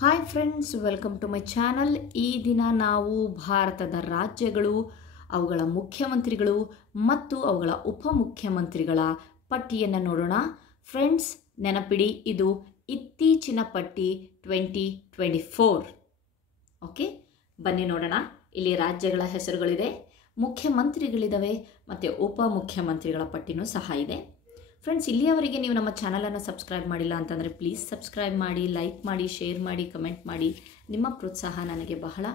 Hi friends, welcome to my channel. ಈ ದಿನ ನಾವು ಭಾರತದ ರಾಜ್ಯಗಳು, ಅವುಗಳ ಮುಖ್ಯಮಂತ್ರಿಗಳು ಮತ್ತು ಅವುಗಳ ಉಪಮುಖ್ಯಮಂತ್ರಿಗಳ ಪಟ್ಟಿಯನ್ನು ನೋಡೋಣ. ಫ್ರೆಂಡ್ಸ್, ನೆನಪಿಡಿ, ಇದು ಇತ್ತೀಚಿನ ಪಟ್ಟಿ 2024. ಓಕೆ, ಬನ್ನಿ ನೋಡೋಣ. ಇಲ್ಲಿ ರಾಜ್ಯಗಳ ಹೆಸರುಗಳಿದೆ, ಮುಖ್ಯಮಂತ್ರಿಗಳಿದ್ದಾವೆ ಮತ್ತು ಉಪಮುಖ್ಯಮಂತ್ರಿಗಳ ಪಟ್ಟಿನೂ ಸಹ ಇದೆ. ಫ್ರೆಂಡ್ಸ್, ಇಲ್ಲಿಯವರೆಗೆ ನೀವು ನಮ್ಮ ಚಾನಲನ್ನು ಸಬ್ಸ್ಕ್ರೈಬ್ ಮಾಡಿಲ್ಲ ಅಂತಂದರೆ ಪ್ಲೀಸ್ ಸಬ್ಸ್ಕ್ರೈಬ್ ಮಾಡಿ, ಲೈಕ್ ಮಾಡಿ, ಶೇರ್ ಮಾಡಿ, ಕಮೆಂಟ್ ಮಾಡಿ. ನಿಮ್ಮ ಪ್ರೋತ್ಸಾಹ ನನಗೆ ಬಹಳ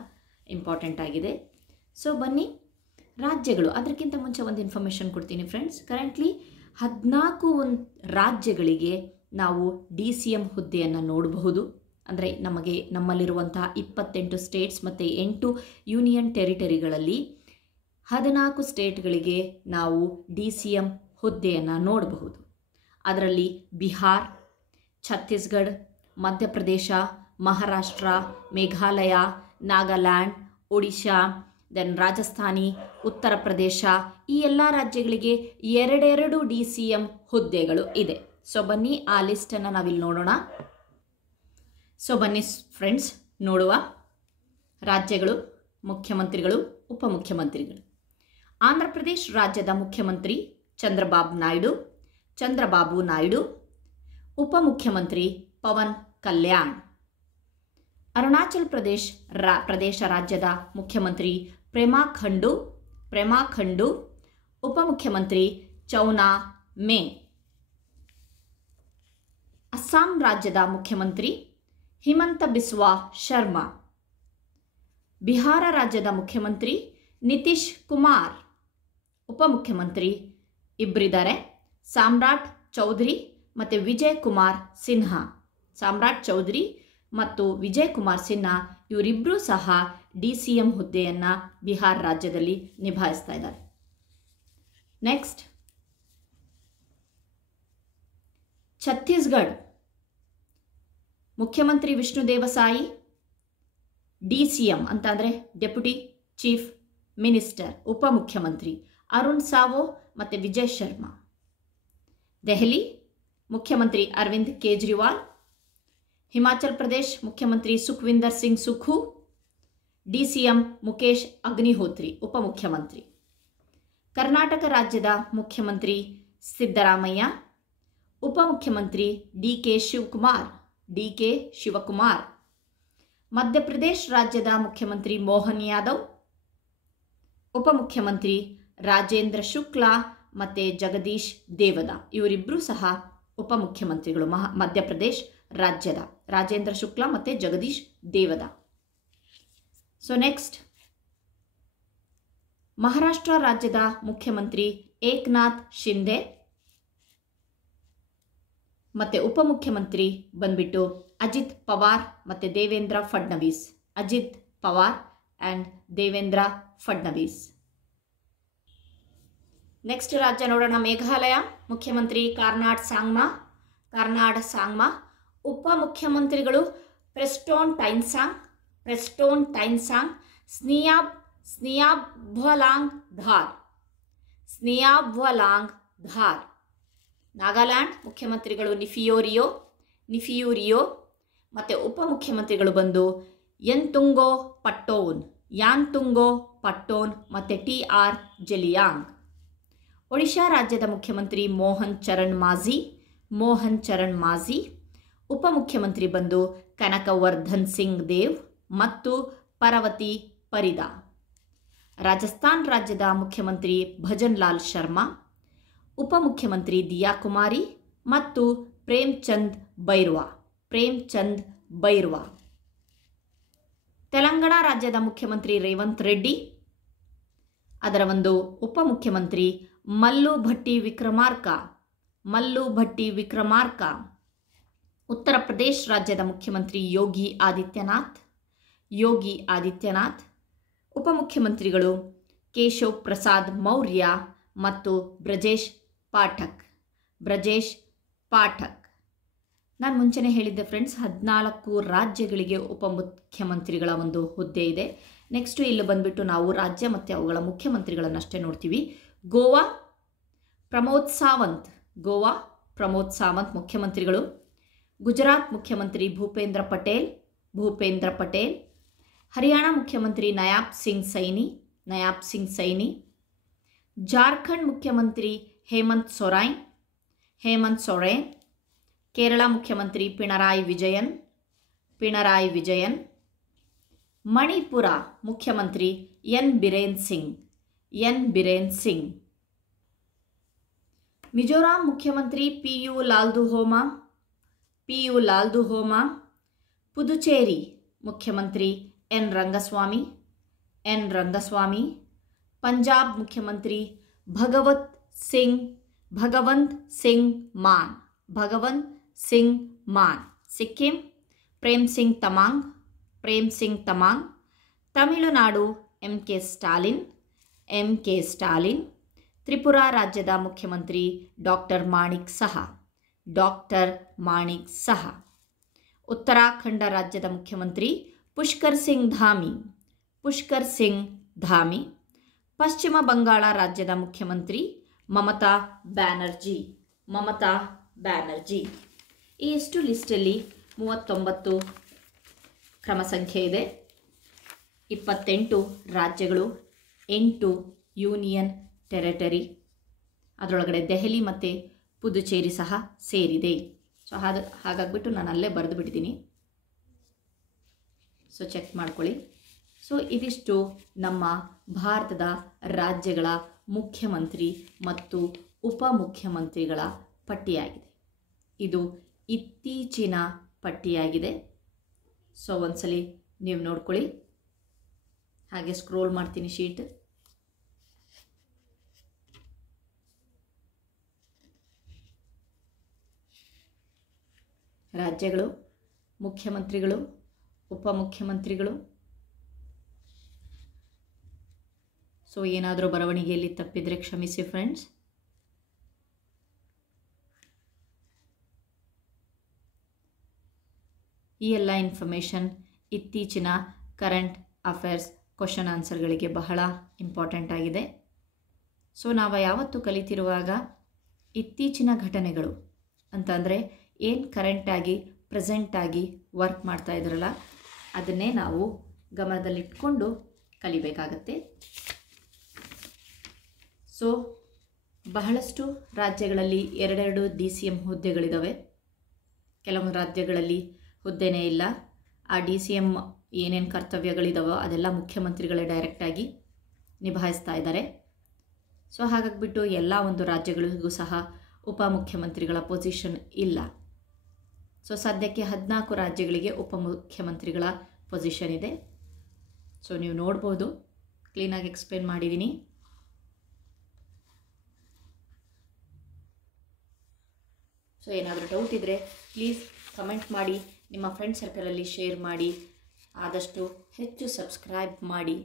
ಇಂಪಾರ್ಟೆಂಟ್ ಆಗಿದೆ. ಸೊ ಬನ್ನಿ, ರಾಜ್ಯಗಳು. ಅದಕ್ಕಿಂತ ಮುಂಚೆ ಒಂದು ಇನ್ಫಾರ್ಮೇಷನ್ ಕೊಡ್ತೀನಿ ಫ್ರೆಂಡ್ಸ್. ಕರೆಂಟ್ಲಿ 14 ರಾಜ್ಯಗಳಿಗೆ ನಾವು DCM ಹುದ್ದೆಯನ್ನು ನೋಡಬಹುದು. ಅಂದರೆ ನಮ್ಮಲ್ಲಿರುವಂತಹ 28 ಸ್ಟೇಟ್ಸ್ ಮತ್ತು 8 ಯೂನಿಯನ್ ಟೆರಿಟರಿಗಳಲ್ಲಿ 14 ಸ್ಟೇಟ್ಗಳಿಗೆ ನಾವು DCM ಹುದ್ದೆಯನ್ನು ನೋಡಬಹುದು. ಅದರಲ್ಲಿ ಬಿಹಾರ್, ಛತ್ತೀಸ್ಗಢ, ಮಧ್ಯಪ್ರದೇಶ, ಮಹಾರಾಷ್ಟ್ರ, ಮೇಘಾಲಯ, ನಾಗಾಲ್ಯಾಂಡ್, ಒಡಿಶಾ, ದೆನ್ ರಾಜಸ್ಥಾನಿ, ಉತ್ತರ ಪ್ರದೇಶ, ಈ ಎಲ್ಲ ರಾಜ್ಯಗಳಿಗೆ 2 DCM ಹುದ್ದೆಗಳು ಇದೆ. ಸೊ ಬನ್ನಿ, ಆ ಲಿಸ್ಟನ್ನು ನಾವಿಲ್ಲಿ ನೋಡೋಣ. ಸೊ ಬನ್ನಿ ಫ್ರೆಂಡ್ಸ್, ನೋಡುವ ರಾಜ್ಯಗಳು, ಮುಖ್ಯಮಂತ್ರಿಗಳು, ಉಪಮುಖ್ಯಮಂತ್ರಿಗಳು. ಆಂಧ್ರ ಪ್ರದೇಶ್ ರಾಜ್ಯದ ಮುಖ್ಯಮಂತ್ರಿ ಚಂದ್ರಬಾಬು ನಾಯ್ಡು. ಉಪಮುಖ್ಯಮಂತ್ರಿ ಪವನ್ ಕಲ್ಯಾಣ್. ಅರುಣಾಚಲ್ ಪ್ರದೇಶ ರಾಜ್ಯದ ಮುಖ್ಯಮಂತ್ರಿ ಪ್ರೇಮಾ ಖಂಡು. ಉಪಮುಖ್ಯಮಂತ್ರಿ ಚೌನಾ ಮೇ. ಅಸ್ಸಾಂ ರಾಜ್ಯದ ಮುಖ್ಯಮಂತ್ರಿ ಹಿಮಂತ ಬಿಸ್ವಾ ಶರ್ಮಾ. ಬಿಹಾರ ರಾಜ್ಯದ ಮುಖ್ಯಮಂತ್ರಿ ನಿತೀಶ್ ಕುಮಾರ್. ಉಪಮುಖ್ಯಮಂತ್ರಿ ಇಬ್ಬರಿದ್ದಾರೆ, ಸಾಮ್ರಾಟ್ ಚೌಧರಿ ಮತ್ತು ವಿಜಯ್ ಕುಮಾರ್ ಸಿನ್ಹಾ. ಸಾಮ್ರಾಟ್ ಚೌಧರಿ ಮತ್ತು ವಿಜಯ್ ಕುಮಾರ್ ಸಿನ್ಹಾ ಇವರಿಬ್ಬರೂ ಸಹ DCM ಹುದ್ದೆಯನ್ನು ಬಿಹಾರ ರಾಜ್ಯದಲ್ಲಿ ನಿಭಾಯಿಸ್ತಾ ಇದ್ದಾರೆ. ನೆಕ್ಸ್ಟ್, ಛತ್ತೀಸ್ಗಢ ಮುಖ್ಯಮಂತ್ರಿ ವಿಷ್ಣು ದೇವಸಾಯಿ. DCM ಅಂತ ಅಂದರೆ ಡೆಪ್ಯೂಟಿ ಚೀಫ್ ಮಿನಿಸ್ಟರ್, ಉಪಮುಖ್ಯಮಂತ್ರಿ ಅರುಣ್ ಸಾವೋ ಮತ್ತು ವಿಜಯ್ ಶರ್ಮಾ. ದೆಹಲಿ ಮುಖ್ಯಮಂತ್ರಿ ಅರವಿಂದ್ ಕೇಜ್ರಿವಾಲ್. ಹಿಮಾಚಲ್ ಪ್ರದೇಶ್ ಮುಖ್ಯಮಂತ್ರಿ ಸುಖ್ವಿಂದರ್ ಸಿಂಗ್ ಸುಖು. DCM ಮುಕೇಶ್ ಅಗ್ನಿಹೋತ್ರಿ, ಉಪಮುಖ್ಯಮಂತ್ರಿ. ಕರ್ನಾಟಕ ರಾಜ್ಯದ ಮುಖ್ಯಮಂತ್ರಿ ಸಿದ್ದರಾಮಯ್ಯ. ಉಪಮುಖ್ಯಮಂತ್ರಿ DK ಶಿವಕುಮಾರ್. ಮಧ್ಯಪ್ರದೇಶ್ ರಾಜ್ಯದ ಮುಖ್ಯಮಂತ್ರಿ ಮೋಹನ್ ಯಾದವ್. ಉಪಮುಖ್ಯಮಂತ್ರಿ ರಾಜೇಂದ್ರ ಶುಕ್ಲಾ ಮತ್ತು ಜಗದೀಶ್ ದೇವದಾ. ಇವರಿಬ್ಬರೂ ಸಹ ಉಪಮುಖ್ಯಮಂತ್ರಿಗಳು ಮಧ್ಯಪ್ರದೇಶ್ ರಾಜ್ಯದ, ರಾಜೇಂದ್ರ ಶುಕ್ಲಾ ಮತ್ತು ಜಗದೀಶ್ ದೇವದಾ. ಸೊ ನೆಕ್ಸ್ಟ್, ಮಹಾರಾಷ್ಟ್ರ ರಾಜ್ಯದ ಮುಖ್ಯಮಂತ್ರಿ ಏಕನಾಥ್ ಶಿಂದೆ ಮತ್ತು ಉಪಮುಖ್ಯಮಂತ್ರಿ ಬಂದ್ಬಿಟ್ಟು ಅಜಿತ್ ಪವಾರ್ ಮತ್ತು ದೇವೇಂದ್ರ ಫಡ್ನವೀಸ್. ಅಜಿತ್ ಪವಾರ್ ಆ್ಯಂಡ್ ದೇವೇಂದ್ರ ಫಡ್ನವೀಸ್. ನೆಕ್ಸ್ಟ್ ರಾಜ್ಯ ನೋಡೋಣ, ಮೇಘಾಲಯ. ಮುಖ್ಯಮಂತ್ರಿ ಕಾರ್ನಾಡ್ ಸಾಂಗ್ಮಾ. ಉಪಮುಖ್ಯಮಂತ್ರಿಗಳು ಪ್ರೆಸ್ಟೋನ್ ಟೈನ್ಸಾಂಗ್, ಸ್ನಿಯಾಬ್ವಾಲಾಂಗ್ ಧಾರ್. ನಾಗಾಲ್ಯಾಂಡ್ ಮುಖ್ಯಮಂತ್ರಿಗಳು ನಿಫಿಯೂರಿಯೋ ಮತ್ತು ಉಪಮುಖ್ಯಮಂತ್ರಿಗಳು ಬಂದು ಯಾಂತುಂಗೋ ಪಟ್ಟೋನ್ ಮತ್ತು TR ಜಲಿಯಾಂಗ್. ಒಡಿಶಾ ರಾಜ್ಯದ ಮುಖ್ಯಮಂತ್ರಿ ಮೋಹನ್ ಚರಣ್ ಮಾಝಿ. ಉಪಮುಖ್ಯಮಂತ್ರಿ ಬಂದು ಕನಕವರ್ಧನ್ ಸಿಂಗ್ ದೇವ್ ಮತ್ತು ಪರವತಿ ಪರಿದಾ. ರಾಜಸ್ಥಾನ್ ರಾಜ್ಯದ ಮುಖ್ಯಮಂತ್ರಿ ಭಜನ್ ಲಾಲ್ ಶರ್ಮಾ. ಉಪಮುಖ್ಯಮಂತ್ರಿ ದಿಯಾ ಕುಮಾರಿ ಮತ್ತು ಪ್ರೇಮ್ಚಂದ್ ಬೈರ್ವಾ. ತೆಲಂಗಾಣ ರಾಜ್ಯದ ಮುಖ್ಯಮಂತ್ರಿ ರೇವಂತ್ ರೆಡ್ಡಿ. ಅದರ ಒಂದು ಉಪಮುಖ್ಯಮಂತ್ರಿ ಮಲ್ಲು ಭಟ್ಟಿ ವಿಕ್ರಮಾರ್ಕ. ಉತ್ತರ ಪ್ರದೇಶ್ ರಾಜ್ಯದ ಮುಖ್ಯಮಂತ್ರಿ ಯೋಗಿ ಆದಿತ್ಯನಾಥ್. ಉಪಮುಖ್ಯಮಂತ್ರಿಗಳು ಕೇಶವ್ ಪ್ರಸಾದ್ ಮೌರ್ಯ ಮತ್ತು ಬ್ರಜೇಶ್ ಪಾಠಕ್. ನಾನು ಮುಂಚೆನೇ ಹೇಳಿದ್ದೆ ಫ್ರೆಂಡ್ಸ್, 14 ರಾಜ್ಯಗಳಿಗೆ ಉಪಮುಖ್ಯಮಂತ್ರಿಗಳ ಒಂದು ಹುದ್ದೆ ಇದೆ. ನೆಕ್ಸ್ಟು ಇಲ್ಲಿ ಬಂದುಬಿಟ್ಟು ನಾವು ರಾಜ್ಯ ಮತ್ತು ಅವುಗಳ ಮುಖ್ಯಮಂತ್ರಿಗಳನ್ನಷ್ಟೇ ನೋಡ್ತೀವಿ. ಗೋವಾ ಪ್ರಮೋದ್ ಸಾವಂತ್ ಮುಖ್ಯಮಂತ್ರಿಗಳು. ಗುಜರಾತ್ ಮುಖ್ಯಮಂತ್ರಿ ಭೂಪೇಂದ್ರ ಪಟೇಲ್ ಭೂಪೇಂದ್ರ ಪಟೇಲ್. ಹರಿಯಾಣ ಮುಖ್ಯಮಂತ್ರಿ ನಯಾಬ್ ಸಿಂಗ್ ಸೈನಿ. ಜಾರ್ಖಂಡ್ ಮುಖ್ಯಮಂತ್ರಿ ಹೇಮಂತ್ ಸೊರೇನ್. ಕೇರಳ ಮುಖ್ಯಮಂತ್ರಿ ಪಿಣರಾಯಿ ವಿಜಯನ್. ಮಣಿಪುರ ಮುಖ್ಯಮಂತ್ರಿ ಎನ್ ಬಿರೇನ್ ಸಿಂಗ್. ಮಿಜೋರಾಂ ಮುಖ್ಯಮಂತ್ರಿ ಪಿ ಯು ಲಾಲ್ದುಹೋಮಾ. ಪುದುಚೇರಿ ಮುಖ್ಯಮಂತ್ರಿ ಎನ್ ರಂಗಸ್ವಾಮಿ. ಪಂಜಾಬ್ ಮುಖ್ಯಮಂತ್ರಿ ಭಗವಂತ್ ಸಿಂಗ್ ಮಾನ್. ಸಿಕ್ಕಿಂ ಪ್ರೇಮ್ ಸಿಂಗ್ ತಮಾಂಗ್. Tamil Nadu M K Stalin. ತ್ರಿಪುರಾ ರಾಜ್ಯದ ಮುಖ್ಯಮಂತ್ರಿ ಡಾಕ್ಟರ್ ಮಾಣಿಕ್ ಸಹಾ. ಉತ್ತರಾಖಂಡ ರಾಜ್ಯದ ಮುಖ್ಯಮಂತ್ರಿ ಪುಷ್ಕರ್ ಸಿಂಗ್ ಧಾಮಿ. ಪಶ್ಚಿಮ ಬಂಗಾಳ ರಾಜ್ಯದ ಮುಖ್ಯಮಂತ್ರಿ ಮಮತಾ ಬ್ಯಾನರ್ಜಿ. ಈ ಎಷ್ಟು ಲಿಸ್ಟಲ್ಲಿ 39 ಕ್ರಮ ಸಂಖ್ಯೆ ಇದೆ. 28 ರಾಜ್ಯಗಳು, 8 ಯೂನಿಯನ್ ಟೆರಿಟರಿ, ಅದರೊಳಗಡೆ ದೆಹಲಿ ಮತ್ತು ಪುದುಚೇರಿ ಸಹ ಸೇರಿದೆ. ಸೊ ಹಾಗಾಗ್ಬಿಟ್ಟು ನಾನು ಅಲ್ಲೇ ಬರೆದು ಬಿಟ್ಟಿದ್ದೀನಿ. ಸೊ ಚೆಕ್ ಮಾಡ್ಕೊಳ್ಳಿ. ಸೊ ಇದಿಷ್ಟು ನಮ್ಮ ಭಾರತದ ರಾಜ್ಯಗಳ ಮುಖ್ಯಮಂತ್ರಿ ಮತ್ತು ಉಪಮುಖ್ಯಮಂತ್ರಿಗಳ ಪಟ್ಟಿಯಾಗಿದೆ. ಇದು ಇತ್ತೀಚಿನ ಪಟ್ಟಿಯಾಗಿದೆ. ಸೊ ಒಂದ್ಸಲಿ ನೀವು ನೋಡ್ಕೊಳ್ಳಿ. ಹಾಗೆ ಸ್ಕ್ರೋಲ್ ಮಾಡ್ತೀನಿ ಶೀಟ್. ರಾಜ್ಯಗಳು, ಮುಖ್ಯಮಂತ್ರಿಗಳು, ಉಪಮುಖ್ಯಮಂತ್ರಿಗಳು. ಸೊ ಏನಾದರೂ ಬರವಣಿಗೆಯಲ್ಲಿ ತಪ್ಪಿದರೆ ಕ್ಷಮಿಸಿ ಫ್ರೆಂಡ್ಸ್. ಈ ಎಲ್ಲ ಇನ್ಫಾರ್ಮೇಷನ್ ಇತ್ತೀಚಿನ ಕರೆಂಟ್ ಅಫೇರ್ಸ್ ಕ್ವಶನ್ ಆನ್ಸರ್ಗಳಿಗೆ ಬಹಳ ಇಂಪಾರ್ಟೆಂಟ್ ಆಗಿದೆ. ಸೊ ನಾವು ಯಾವತ್ತೂ ಕಲಿತಿರುವಾಗ ಇತ್ತೀಚಿನ ಘಟನೆಗಳು ಅಂತಂದರೆ ಏನು ಕರೆಂಟಾಗಿ ಪ್ರೆಸೆಂಟಾಗಿ ವರ್ಕ್ ಮಾಡ್ತಾ ಇದ್ರಲ್ಲ ಅದನ್ನೇ ನಾವು ಗಮನದಲ್ಲಿಟ್ಕೊಂಡು ಕಲಿಬೇಕಾಗತ್ತೆ. ಸೊ ಬಹಳಷ್ಟು ರಾಜ್ಯಗಳಲ್ಲಿ 2 DCM ಹುದ್ದೆಗಳಿದ್ದಾವೆ. ಕೆಲವೊಂದು ರಾಜ್ಯಗಳಲ್ಲಿ ಹುದ್ದೆನೇ ಇಲ್ಲ. ಆ DCM ಏನೇನು ಕರ್ತವ್ಯಗಳಿದಾವೋ ಅದೆಲ್ಲ ಮುಖ್ಯಮಂತ್ರಿಗಳೇ ಡೈರೆಕ್ಟಾಗಿ ನಿಭಾಯಿಸ್ತಾ ಇದ್ದಾರೆ. ಸೊ ಹಾಗಾಗಿಬಿಟ್ಟು ಎಲ್ಲ ಒಂದು ರಾಜ್ಯಗಳಿಗೂ ಸಹ ಉಪಮುಖ್ಯಮಂತ್ರಿಗಳ ಪೊಸಿಷನ್ ಇಲ್ಲ. ಸೊ ಸದ್ಯಕ್ಕೆ 14 ರಾಜ್ಯಗಳಿಗೆ ಉಪಮುಖ್ಯಮಂತ್ರಿಗಳ ಪೊಸಿಷನ್ ಇದೆ. ಸೊ ನೀವು ನೋಡ್ಬೋದು, ಕ್ಲೀನಾಗಿ ಎಕ್ಸ್ಪ್ಲೇನ್ ಮಾಡಿದ್ದೀನಿ. ಸೊ ಏನಾದರೂ ಡೌಟ್ ಇದ್ದರೆ ಪ್ಲೀಸ್ ಕಮೆಂಟ್ ಮಾಡಿ, ನಿಮ್ಮ ಫ್ರೆಂಡ್ ಸರ್ಕಲಲ್ಲಿ ಶೇರ್ ಮಾಡಿ, ಆದಷ್ಟು ಹೆಚ್ಚು ಸಬ್ಸ್ಕ್ರೈಬ್ ಮಾಡಿ.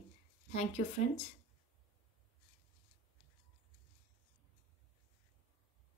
Thank you friends.